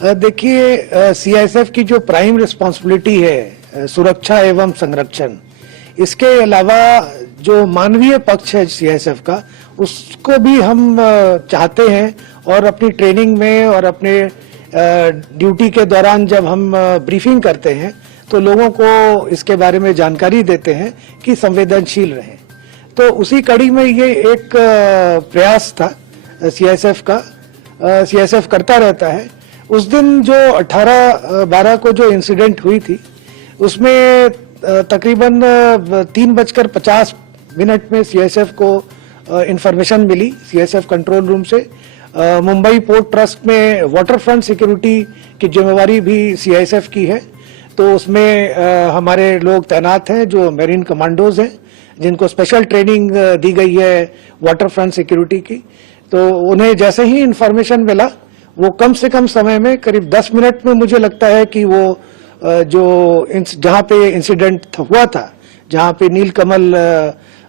देखिए, सीआईएसएफ की जो प्राइम रिस्पॉन्सिबिलिटी है सुरक्षा एवं संरक्षण, इसके अलावा जो मानवीय पक्ष है सीआईएसएफ का, उसको भी हम चाहते हैं और अपनी ट्रेनिंग में और अपने ड्यूटी के दौरान जब हम ब्रीफिंग करते हैं तो लोगों को इसके बारे में जानकारी देते हैं कि संवेदनशील रहें। तो उसी कड़ी में ये एक प्रयास था सीआईएसएफ का, सीआईएसएफ करता रहता है। उस दिन जो 18/12 को जो इंसिडेंट हुई थी, उसमें तकरीबन 3:50 में सीआईएसएफ को इंफॉर्मेशन मिली सीआईएसएफ कंट्रोल रूम से। मुंबई पोर्ट ट्रस्ट में वाटर फ्रंट सिक्योरिटी की जिम्मेवारी भी सीआईएसएफ की है, तो उसमें हमारे लोग तैनात हैं जो मेरीन कमांडोज हैं, जिनको स्पेशल ट्रेनिंग दी गई है वाटर फ्रंट सिक्योरिटी की। तो उन्हें जैसे ही इंफॉर्मेशन मिला, वो कम से कम समय में करीब 10 मिनट में मुझे लगता है कि वो जो जहां पे इंसिडेंट हुआ था, जहां पे नीलकमल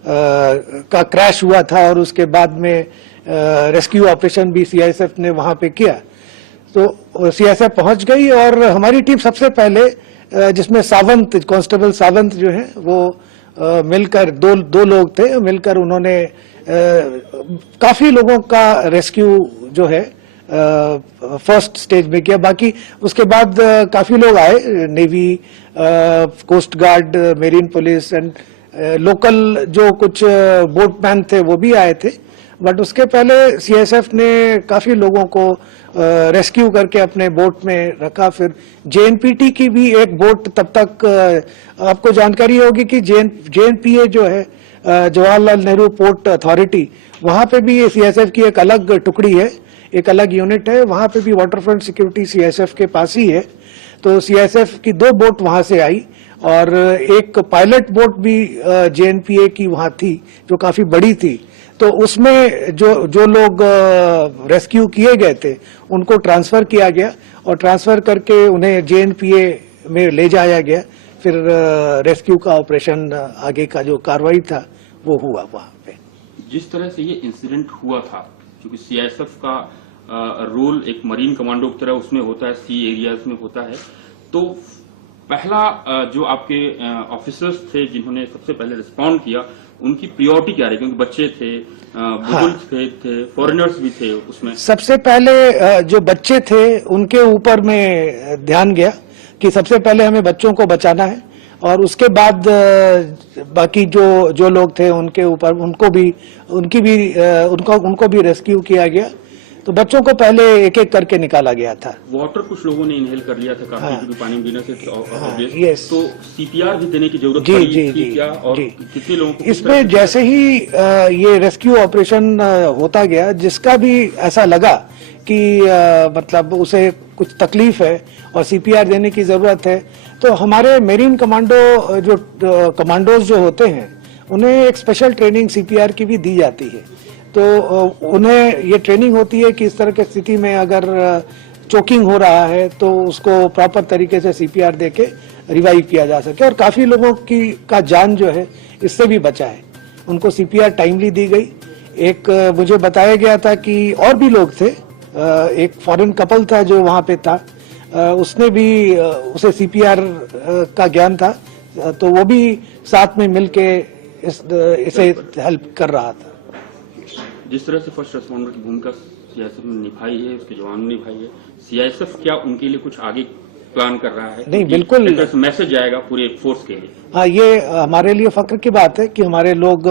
का क्रैश हुआ था और उसके बाद में रेस्क्यू ऑपरेशन भी सीआईएसएफ ने वहां पे किया, तो सीआईएसएफ पहुंच गई और हमारी टीम सबसे पहले, जिसमें सावंत, कांस्टेबल सावंत जो है वो मिलकर दो लोग थे, मिलकर उन्होंने काफी लोगों का रेस्क्यू जो है फर्स्ट स्टेज में किया। बाकी उसके बाद काफी लोग आए, navy, coast guard, marine police and local जो कुछ बोटमैन थे वो भी आए थे। बट उसके पहले सीआईएसएफ ने काफी लोगों को रेस्क्यू करके अपने बोट में रखा। फिर जेएनपीटी की भी एक बोट, तब तक आपको जानकारी होगी कि जेएनपीए जो है, जवाहरलाल नेहरू पोर्ट अथॉरिटी, वहां पे भी सीआईएसएफ की एक अलग टुकड़ी है, एक अलग यूनिट है, वहां पे भी वाटर फ्रंट सिक्योरिटी सीआईएसएफ के पास ही है। तो सीआईएसएफ की 2 बोट वहां से आई और एक पायलट बोट भी जेएनपीए की वहां थी, जो काफी बड़ी थी। तो उसमें जो लोग रेस्क्यू किए गए थे उनको ट्रांसफर किया गया और ट्रांसफर करके उन्हें जेएनपीए में ले जाया गया। फिर रेस्क्यू का ऑपरेशन, आगे का जो कार्रवाई था वो हुआ वहां पे। जिस तरह से ये इंसिडेंट हुआ था, क्योंकि सीआईएसएफ का रोल एक मरीन कमांडो की तरह उसमें होता है, सी एरियाज में होता है, तो पहला जो आपके ऑफिसर्स थे जिन्होंने सबसे पहले रिस्पॉन्ड किया, उनकी प्रायोरिटी क्या रही? क्योंकि बच्चे थे, बुजुर्ग थे, फॉरेनर्स भी थे उसमें। सबसे पहले जो बच्चे थे उनके ऊपर में ध्यान गया कि सबसे पहले हमें बच्चों को बचाना है, और उसके बाद बाकी जो लोग थे उनके ऊपर उनको भी रेस्क्यू किया गया। तो बच्चों को पहले एक एक करके निकाला गया था। वाटर कुछ लोगों ने इनहेल कर लिया था काफी, क्योंकि पानी पीने से यस। तो सीपीआर भी देने की जरूरत पड़ी थी क्या, और कितने लोगों को? इसमें जैसे ही ये रेस्क्यू ऑपरेशन होता गया, जिसका भी ऐसा लगा कि मतलब उसे कुछ तकलीफ है और सीपीआर देने की जरूरत है, तो हमारे मेरीन कमांडोज जो होते हैं उन्हें एक स्पेशल ट्रेनिंग सीपीआर की भी दी जाती है। तो उन्हें ये ट्रेनिंग होती है कि इस तरह की स्थिति में अगर चोकिंग हो रहा है तो उसको प्रॉपर तरीके से सीपीआर देके रिवाइव किया जा सके, और काफी लोगों का जान जो है इससे भी बचा है। उनको सीपीआर टाइमली दी गई। एक मुझे बताया गया था कि और भी लोग थे, एक फॉरेन कपल था जो वहां पे था, उसने भी उसे सीपीआर का ज्ञान था, तो वो भी साथ में मिलके इसे हेल्प कर रहा था। जिस तरह से फर्स्ट रेस्पॉन्डर की भूमिका सीआईएसएफ ने निभाई है, उसके जवानों ने निभाई है, सीआईएसएफ क्या उनके लिए कुछ आगे प्लान कर रहा है? नहीं, बिल्कुल मैसेज आएगा पूरे फोर्स के लिए। हाँ, ये हमारे लिए फक्र की बात है कि हमारे लोग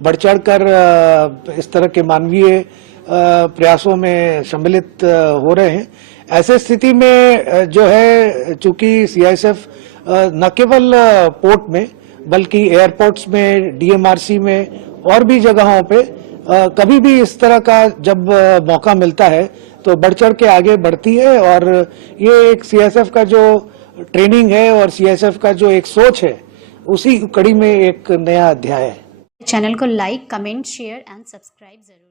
बढ़ चढ़ कर इस तरह के मानवीय प्रयासों में सम्मिलित हो रहे हैं। ऐसे स्थिति में जो है, चूंकि सीआईएसएफ न केवल पोर्ट में बल्कि एयरपोर्ट्स में, डीएमआरसी में और भी जगहों पे कभी भी इस तरह का जब मौका मिलता है तो बढ़ चढ़ के आगे बढ़ती है। और ये एक सीआईएसएफ का जो ट्रेनिंग है और सीआईएसएफ का जो एक सोच है, उसी कड़ी में एक नया अध्याय है। चैनल को like, comment, share and subscribe जरूर।